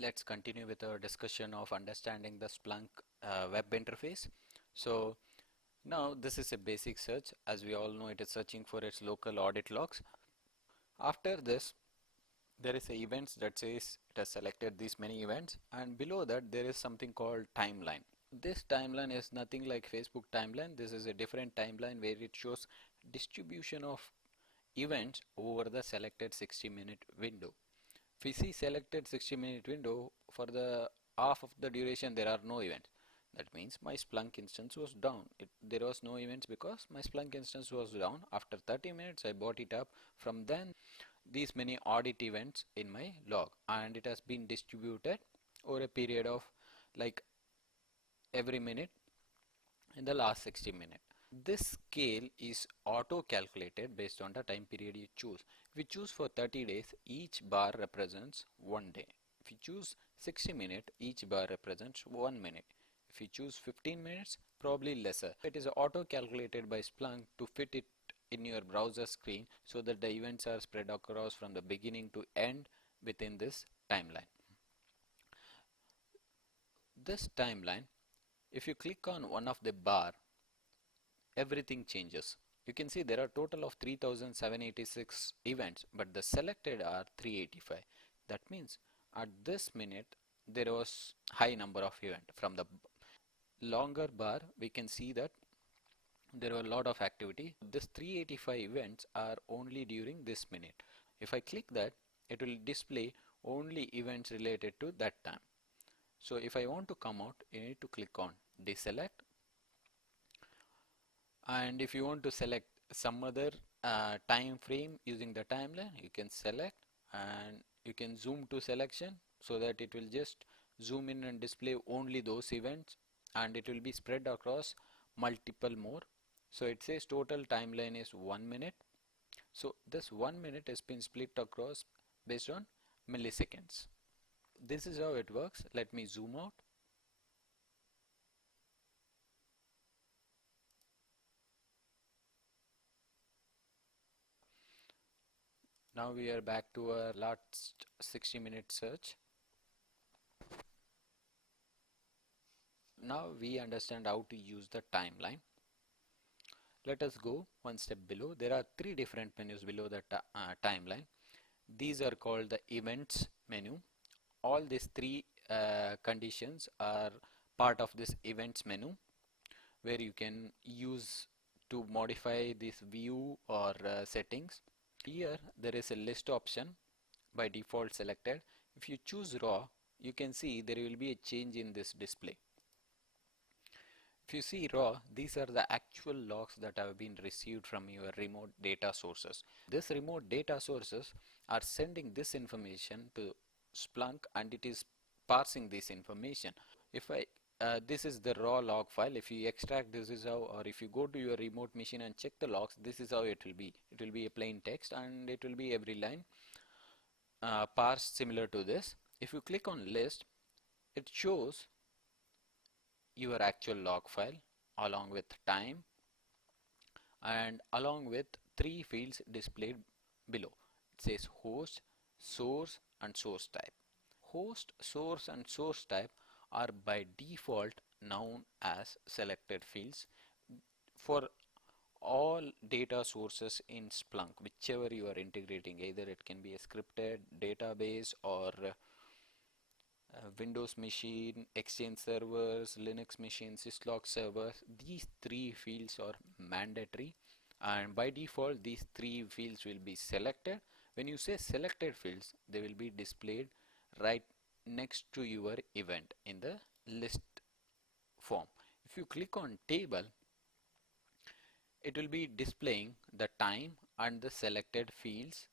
Let's continue with our discussion of understanding the Splunk web interface. So now this is a basic search. As we all know, it is searching for its local audit logs. After this, there is a events that says it has selected these many events, and below that there is something called timeline. This timeline is nothing like Facebook timeline. This is a different timeline where it shows distribution of events over the selected 60-minute window. If we see selected 60-minute window, for the half of the duration there are no events. That means my Splunk instance was down. There was no events because my Splunk instance was down. After 30 minutes I brought it up. From then these many audit events in my log, and it has been distributed over a period of like every minute in the last 60 minutes. This scale is auto calculated based on the time period you choose. If you choose for 30 days, each bar represents 1 day. If you choose 60 minutes, each bar represents 1 minute. If you choose 15 minutes, probably lesser. It is auto calculated by Splunk to fit it in your browser screen so that the events are spread across from the beginning to end within this timeline. This timeline, if you click on one of the bar, everything changes. You can see there are total of 3786 events, but the selected are 385. That means at this minute there was high number of events. From the longer bar we can see that there were a lot of activity. This 385 events are only during this minute. If I click that, it will display only events related to that time. So if I want to come out, you need to click on deselect, and if you want to select some other time frame using the timeline, you can select and you can zoom to selection so that it will just zoom in and display only those events, and it will be spread across multiple more. So it says total timeline is 1 minute. So this 1 minute has been split across based on milliseconds. This is how it works. Let me zoom out. Now we are back to our last 60-minute search. Now we understand how to use the timeline. Let us go one step below. There are three different menus below the timeline. These are called the events menu. All these three conditions are part of this events menu, where you can use to modify this view or settings. Here there is a list option by default selected. If you choose raw, you can see there will be a change in this display. If you see raw, these are the actual logs that have been received from your remote data sources. This remote data sources are sending this information to Splunk, and it is parsing this information. If I this is the raw log file. If you extract, this is how, or if you go to your remote machine and check the logs, this is how it will be. It will be a plain text, and it will be every line parsed similar to this. If you click on list, it shows your actual log file along with time and along with three fields displayed below. It says host, source, and source type. Host, source, and source type are by default known as selected fields for all data sources in Splunk, whichever you are integrating. Either it can be a scripted database or Windows machine, Exchange servers, Linux machine, syslog servers. These three fields are mandatory, and by default these three fields will be selected. When you say selected fields, they will be displayed right next to your event in the list form. If you click on table, it will be displaying the time and the selected fields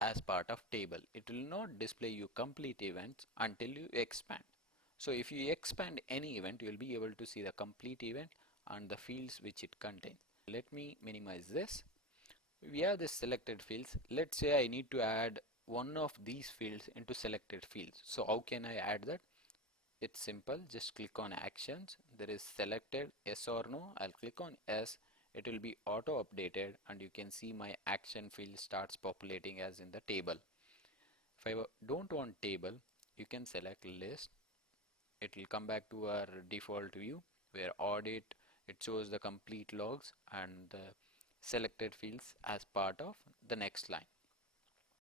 as part of table. It will not display you complete events until you expand. So if you expand any event, you will be able to see the complete event and the fields which it contains. Let me minimize this. We have the selected fields. Let's say I need to add one of these fields into selected fields. So how can I add that? It's simple. Just click on actions. There is selected, yes or no. I'll click on yes. It will be auto updated, and you can see my action field starts populating as in the table. If I don't want table, you can select list. It will come back to our default view where audit, it shows the complete logs and the selected fields as part of the next line.